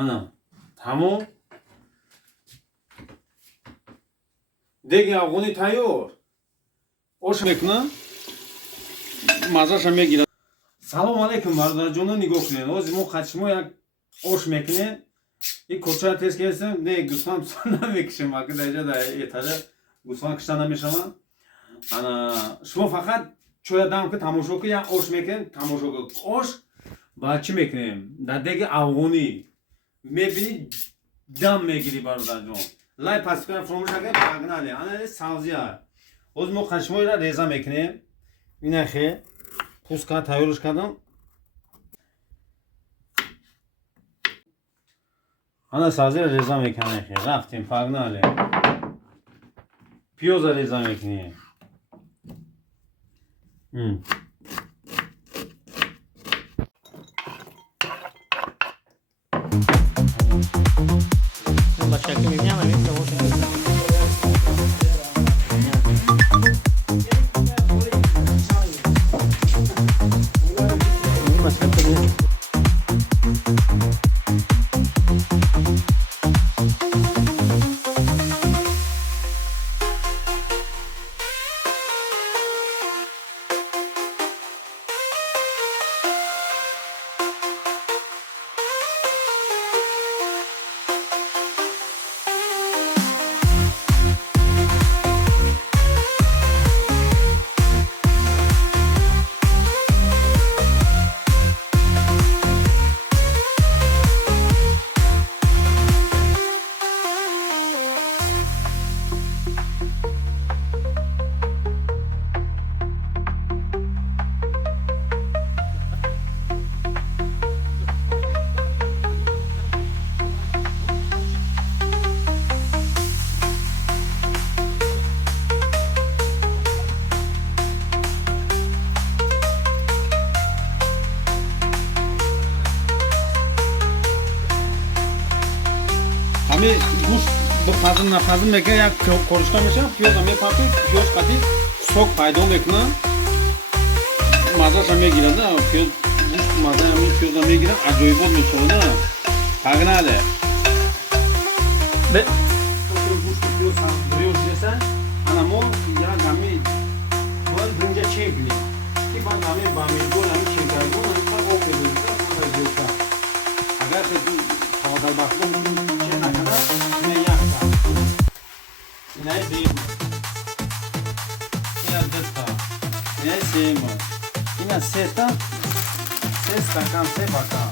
Ana. Tamam. Degi afg'oni tayyor. Osh mekna. Mazza ham megiradi. Salom alaykum bardarjonon, nigoh qiling. Hozir men qachmo yak osh mekne. Ik ko'cha tez kelsam, ne gusam sana mekishim akadaja da etadi. Gusam kishdan namishama. Ana shuma faqat cho'yadam ki tamosho ki ya osh mekin, tamosho ki osh ba chi meknem. Dadagi afg'oni. Mebini dam megiri bardarjon. Lay paskana fromshage pagnale. Ana savziya. Hozir men qachmo ira reza meknem. Inaxe пуска тайёрш кардам. Ана сабзиро реза мекунем. Рафтем, погнали. Пиёза реза мекунем. Бачаки мивняна, видите, очень. Ами гӯш бифазм нафазм мега як коришта мешавад, пиёз мепапӣ, пиёз қатӣ сок пайдо мекуна, маззаша мегирад, пиёз гӯшт маззаи ҳамин пиёза мегирад, аҷоибот мешавад. Пагнале. Гӯшти пиёз ҳам брёш деса, ана мо як ҳамин бояд бринҷа чен кунем. Ки баъд ҳамин ба мезбон ҳамин чен кардагон ҳамин об мебозида, ҳамин зиёдтар. Агар хеле тавадалбахтон чен накарда, ина якта. Ина дем. Ина дета. Ина сема. Ина сета. Се стакан, се бакан.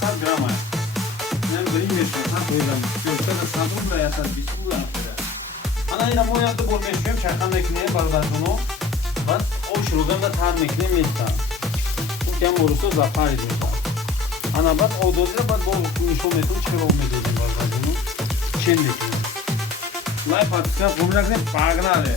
100 грамм. Ина бринҷ мешавад, ҳойлам. Пиёзтара 100 рубля, 120 рубля мешавад. Ана ина мо як бор мешавем, чақан мекунем бародарҷоно. Баъд обши рӯзанда тар мекунем места. Чунки ҳам морусо зафарид мешавад. Ана баъд об додида, баъд бо нишон метавонем чиқар об медодем бародарҷоно. Чен мекунем. Лай патиска фурмуля кунем, пагнале.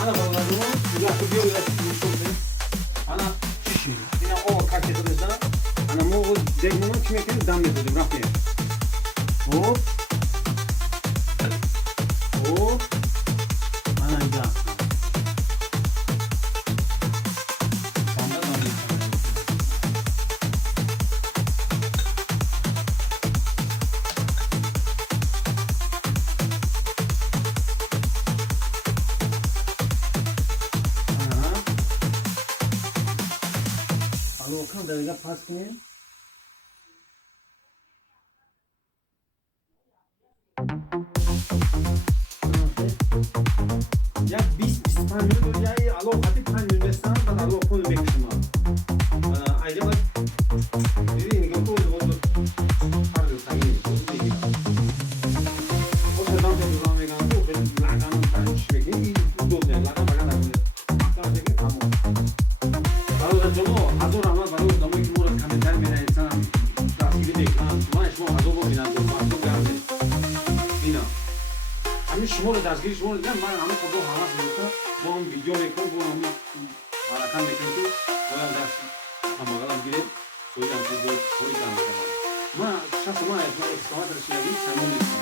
Ana barодарҷонон, як биёед аз нишон дем. Ана чиши. Ина об как методезда. Ана мо дегмон чӣ мекунем, дам методем, рафтем. Хоп. Хоп. Ана инҷа. Санда дам методем. Алоқам дарига пас кунем. Як 20 там туда меган, лагану танчик, и удобно, лаган баган. Там 되게 감어. 바로 저거 하도 아마 바로 너무 기모를 가면 잘 매라했잖아. 자, 이게 내가 정말 뭐 하도 보이나 좀 하도 가는데. 이나. 아니 시모를 다시 시모를 그냥 말 아무 것도 하나 보니까 뭐 비디오 메이커 뭐 아무 알아간 메이커 뭐야 다시 아마 가람 길에 소리 안 들고 소리 안 나고. 마 샤스마 에서 엑스카바터 시작이 잘못됐어.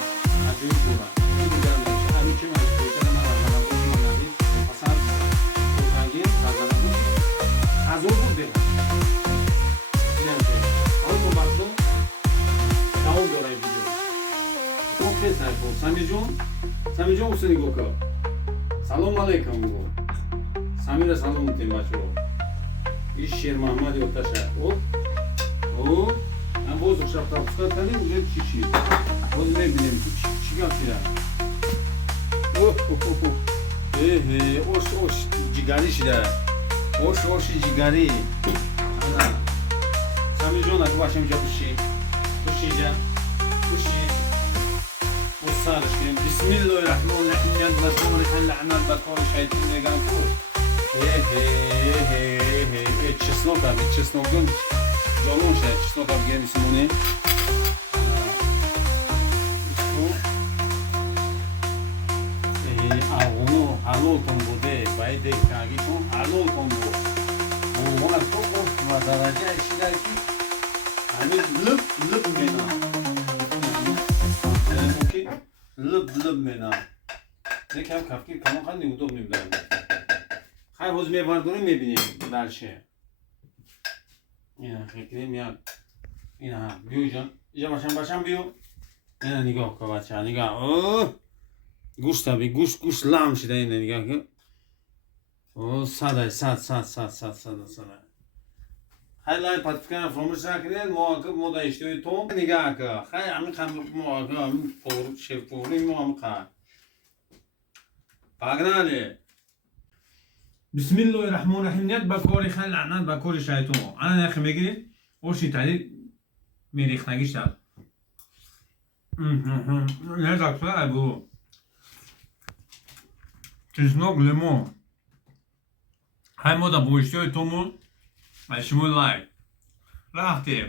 아주 좋아. 이거 그냥 아니 지금 보이잖아 말하고 말하지. 아산 도가게 가가라고 아조고 돼. 그냥 아우토 맞도 다운로드 해 비디오. 꼭 해서 사미종 무슨 이거까? 살롬 알레이쿰 사미라 살롬 템바쇼. 이 셰르마마디 오타샤. 오. 안 보고 싶다. 스카타니 우리 치치. 어디에 비는 치치가 피라. 오. 에헤. 오시 지가리시다. 오시 지가리. 하나. 사미종 나도 마시면 좋지. 부시자. 부시. وصارش بسم الله الرحمن الرحيم يد بكور خل عنا بكور شايتين يقام فوق чеснок abi чеснокun jolun şey чеснок abi gel ismini onu halol tombo'de bayde kagi ton halol tombo ona çok var daraja işler ki hani lıp mena lıp mena ne kadar kafki kanı kanı удобный да хай возьме вардуни мебинем дальше ина хекрем я ина бию ҷон иҷа башам бию ина нигоҳ кун бача нигоҳ о гӯш таби гӯш лам шида ина нигоҳ кун о садай сад хай лай подпискаам фромӯш накунед мо дар иштиҳои том нигоҳ кун хай ҳамин шефпурӣ мо ҳам қа пагнали بسم الله الرحمن الرحيم نيت بكوري خل لعنات بكوري شيطان انا ناخي ميگيري اوشي تالي ميريختاگيش تا نه زاكسا ابو чеснок лимон هاي мода بوشتوي тому ай шимо лайк رفتیم